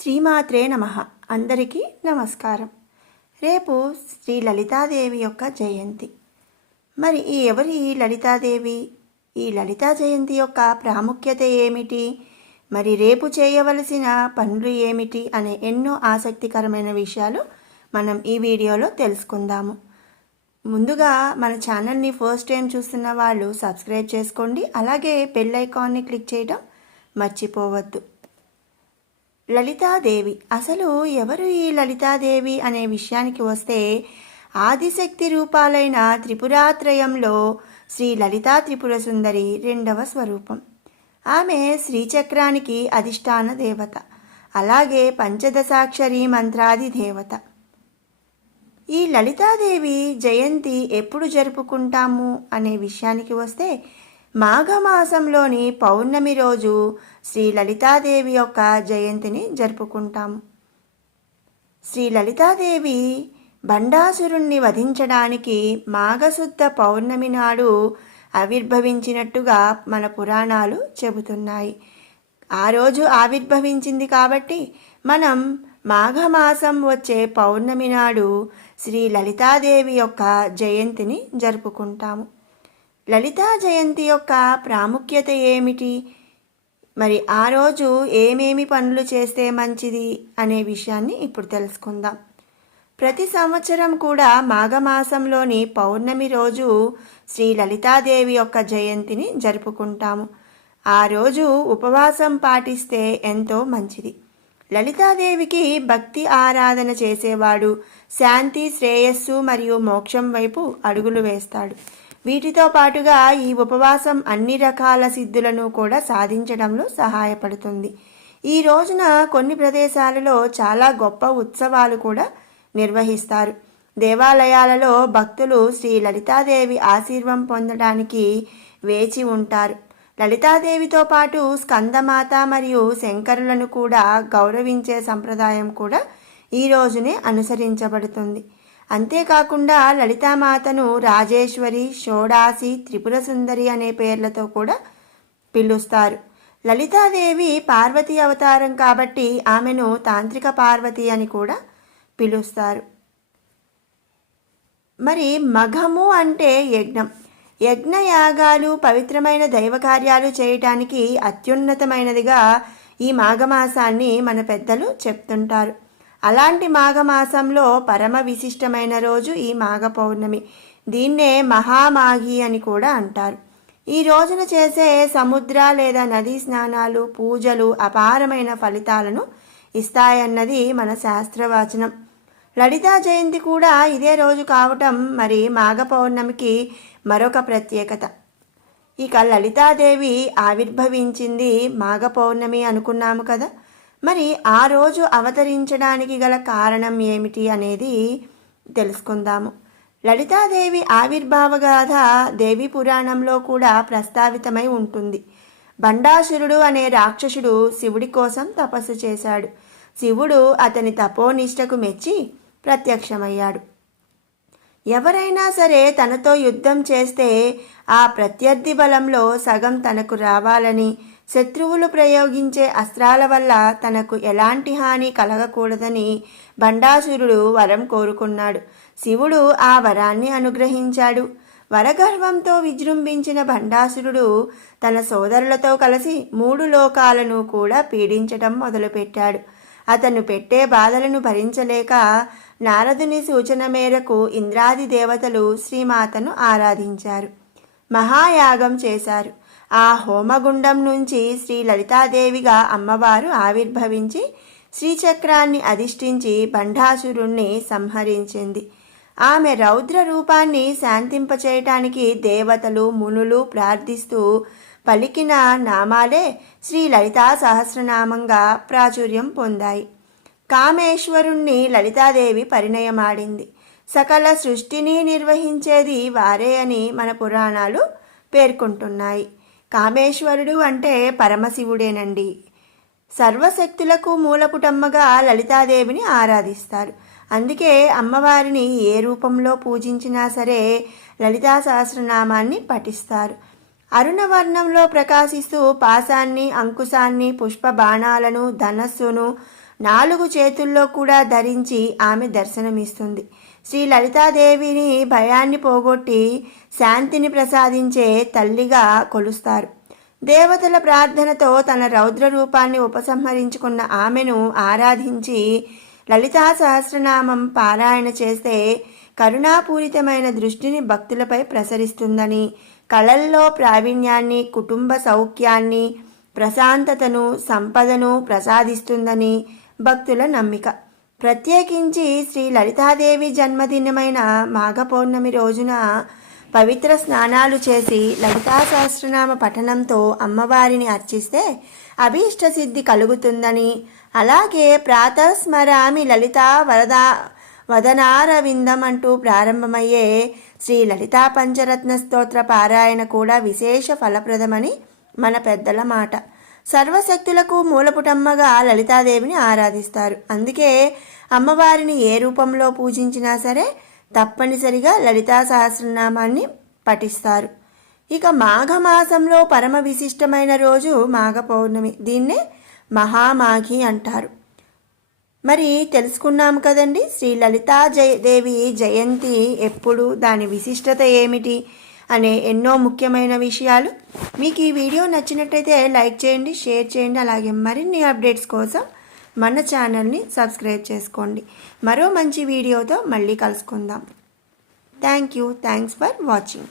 శ్రీమాత్రే నమః. అందరికీ నమస్కారం. రేపు శ్రీ లలితాదేవి యొక్క జయంతి. మరి ఎవరి ఈ లలితాదేవి? ఈ లలితా జయంతి యొక్క ప్రాముఖ్యత ఏమిటి? మరి రేపు చేయవలసిన పనులు ఏమిటి అనే ఎన్నో ఆసక్తికరమైన విషయాలు మనం ఈ వీడియోలో తెలుసుకుందాము. ముందుగా మన ఛానల్ని ఫస్ట్ టైం చూస్తున్న వాళ్ళు సబ్స్క్రైబ్ చేసుకోండి. అలాగే బెల్ ఐకాన్ని క్లిక్ చేయడం మర్చిపోవద్దు. లలితాదేవి అసలు ఎవరు ఈ లలితాదేవి అనే విషయానికి వస్తే, ఆదిశక్తి రూపాలైన త్రిపురాత్రయంలో శ్రీ లలితా త్రిపుర సుందరి రెండవ స్వరూపం. ఆమె శ్రీచక్రానికి అధిష్టాన దేవత, అలాగే పంచదశాక్షరి మంత్రాది దేవత. ఈ లలితాదేవి జయంతి ఎప్పుడు జరుపుకుంటాము అనే విషయానికి వస్తే, మాఘమాసంలోని పౌర్ణమి రోజు శ్రీ లలితాదేవి యొక్క జయంతిని జరుపుకుంటాము. శ్రీ లలితాదేవి భండాసురుణ్ణి వధించడానికి మాఘశుద్ధ పౌర్ణమి నాడు ఆవిర్భవించినట్టుగా మన పురాణాలు చెబుతున్నాయి. ఆ రోజు ఆవిర్భవించింది కాబట్టి మనం మాఘమాసం వచ్చే పౌర్ణమి నాడు శ్రీ లలితాదేవి యొక్క జయంతిని జరుపుకుంటాము. లలితా జయంతి యొక్క ప్రాముఖ్యత ఏమిటి? మరి ఆ రోజు ఏమేమి పనులు చేస్తే మంచిది అనే విషయాన్ని ఇప్పుడు తెలుసుకుందాం. ప్రతి సంవత్సరం కూడా మాఘమాసంలోని పౌర్ణమి రోజు శ్రీ లలితాదేవి యొక్క జయంతిని జరుపుకుంటాము. ఆ రోజు ఉపవాసం పాటిస్తే ఎంతో మంచిది. లలితాదేవికి భక్తి ఆరాధన చేసేవాడు శాంతి, శ్రేయస్సు మరియు మోక్షం వైపు అడుగులు వేస్తాడు. వీటితో పాటుగా ఈ ఉపవాసం అన్ని రకాల సిద్ధులను కూడా సాధించడంలో సహాయపడుతుంది. ఈ రోజున కొన్ని ప్రదేశాలలో చాలా గొప్ప ఉత్సవాలు కూడా నిర్వహిస్తారు. దేవాలయాలలో భక్తులు శ్రీ లలితాదేవి ఆశీర్వాదం పొందడానికి వేచి ఉంటారు. లలితాదేవితో పాటు స్కందమాత మరియు శంకరులను కూడా గౌరవించే సంప్రదాయం కూడా ఈ రోజునే అనుసరించబడుతుంది. అంతేకాకుండా లలితామాతను రాజేశ్వరి, షోడాసి, త్రిపుర సుందరి అనే పేర్లతో కూడా పిలుస్తారు. లలితాదేవి పార్వతీ అవతారం కాబట్టి ఆమెను తాంత్రిక పార్వతి అని కూడా పిలుస్తారు. మరి మఘము అంటే యజ్ఞం. యజ్ఞయాగాలు, పవిత్రమైన దైవ కార్యాలు చేయటానికి అత్యున్నతమైనదిగా ఈ మాఘమాసాన్ని మన పెద్దలు చెప్తుంటారు. అలాంటి మాఘమాసంలో పరమ విశిష్టమైన రోజు ఈ మాఘ పౌర్ణమి. దీన్నే మహామాఘి అని కూడా అంటారు. ఈ రోజున చేసే సముద్ర లేదా నదీ స్నానాలు, పూజలు అపారమైన ఫలితాలను ఇస్తాయన్నది మన శాస్త్రవచనం. లలితా జయంతి కూడా ఇదే రోజు కావటం మరి మాఘ పౌర్ణమికి మరొక ప్రత్యేకత. ఇక లలితాదేవి ఆవిర్భవించింది మాఘ పౌర్ణమి అనుకున్నాము కదా. మరి ఆ రోజు అవతరించడానికి గల కారణం ఏమిటి అనేది తెలుసుకుందాము. లలితాదేవి ఆవిర్భావ గాథ దేవి పురాణంలో కూడా ప్రస్తావితమై ఉంటుంది. భండాసురుడు అనే రాక్షసుడు శివుడి కోసం తపస్సు చేశాడు. శివుడు అతని తపోనిష్టకు మెచ్చి ప్రత్యక్షమయ్యాడు. ఎవరైనా సరే తనతో యుద్ధం చేస్తే ఆ ప్రత్యర్థి బలంలో సగం తనకు రావాలని, శత్రువులు ప్రయోగించే అస్త్రాల వల్ల తనకు ఎలాంటి హాని కలగకూడదని భండాసురుడు వరం కోరుకున్నాడు. శివుడు ఆ వరాన్ని అనుగ్రహించాడు. వరగర్వంతో విజృంభించిన భండాసురుడు తన సోదరులతో కలిసి 3 లోకాలను కూడా పీడించటం మొదలుపెట్టాడు. అతను పెట్టే బాధలను భరించలేక నారదుని సూచన మేరకు ఇంద్రాది దేవతలు శ్రీమాతను ఆరాధించారు. మహాయాగం చేశారు. ఆ హోమగుండం నుంచి శ్రీ లలితాదేవిగా అమ్మవారు ఆవిర్భవించి శ్రీచక్రాన్ని అధిష్ఠించి భండాసురుణ్ణి సంహరించింది. ఆమె రౌద్ర రూపాన్ని శాంతింపచేయటానికి దేవతలు, మునులు ప్రార్థిస్తూ పలికిన నామాలే శ్రీ లలితా సహస్రనామంగా ప్రాచుర్యం పొందాయి. కామేశ్వరుణ్ణి లలితాదేవి పరిణయమాడింది. సకల సృష్టిని నిర్వహించేది వారే అని మన పురాణాలు పేర్కొంటున్నాయి. కామేశ్వరుడు అంటే పరమశివుడేనండి. సర్వశక్తులకు మూలపుటమ్మగా లలితాదేవిని ఆరాధిస్తారు. అందుకే అమ్మవారిని ఏ రూపంలో పూజించినా సరే లలితా సహస్రనామాన్ని పఠిస్తారు. అరుణవర్ణంలో ప్రకాశిస్తూ పాశాన్ని, అంకుశాన్ని, పుష్ప బాణాలను, ధనస్సును, 4 చేతుల్లో కూడా ధరించి ఆమె దర్శనమిస్తుంది. శ్రీ లలితాదేవిని భయాన్ని పోగొట్టి శాంతిని ప్రసాదించే తల్లిగా కొలుస్తారు. దేవతల ప్రార్థనతో తన రౌద్ర రూపాన్ని ఉపసంహరించుకున్న ఆమెను ఆరాధించి లలితా సహస్రనామం పారాయణ చేస్తే కరుణాపూరితమైన దృష్టిని భక్తులపై ప్రసరిస్తుందని, కళల్లో ప్రావీణ్యాన్ని, కుటుంబ సౌఖ్యాన్ని, ప్రశాంతతను, సంపదను ప్రసాదిస్తుందని భక్తుల నమ్మిక. ప్రత్యేకించి శ్రీ లలితాదేవి జన్మదినమైన మాఘ పౌర్ణమి రోజున పవిత్ర స్నానాలు చేసి లలితా సహస్రనామ పఠనంతో అమ్మవారిని అర్చిస్తే అభీష్ట సిద్ధి కలుగుతుందని, అలాగే ప్రాతస్మరామి లలితా వదనారవిందం అంటూ ప్రారంభమయ్యే శ్రీ లలితా పంచరత్న స్తోత్ర పారాయణ కూడా విశేష ఫలప్రదమని మన పెద్దల మాట. సర్వశక్తులకు మూలపుటమ్మగా లలితాదేవిని ఆరాధిస్తారు. అందుకే అమ్మవారిని ఏ రూపంలో పూజించినా సరే తప్పనిసరిగా లలితా సహస్రనామాన్ని పఠిస్తారు. ఇక మాఘమాసంలో పరమ విశిష్టమైన రోజు మాఘ పౌర్ణమి. దీన్నే మహామాఘి అంటారు. మరి తెలుసుకున్నాం కదండి శ్రీ లలితా దేవి జయంతి ఎప్పుడు, దాని విశిష్టత ఏమిటి అనే ఎన్నో ముఖ్యమైన విషయాలు. మీకు ఈ వీడియో నచ్చినట్టయితే లైక్ చేయండి, షేర్ చేయండి. అలాగే మరిన్ని అప్డేట్స్ కోసం మన ఛానల్ని సబ్స్క్రైబ్ చేసుకోండి. మరో మంచి వీడియోతో మళ్ళీ కలుసుకుందాం. Thanks for watching.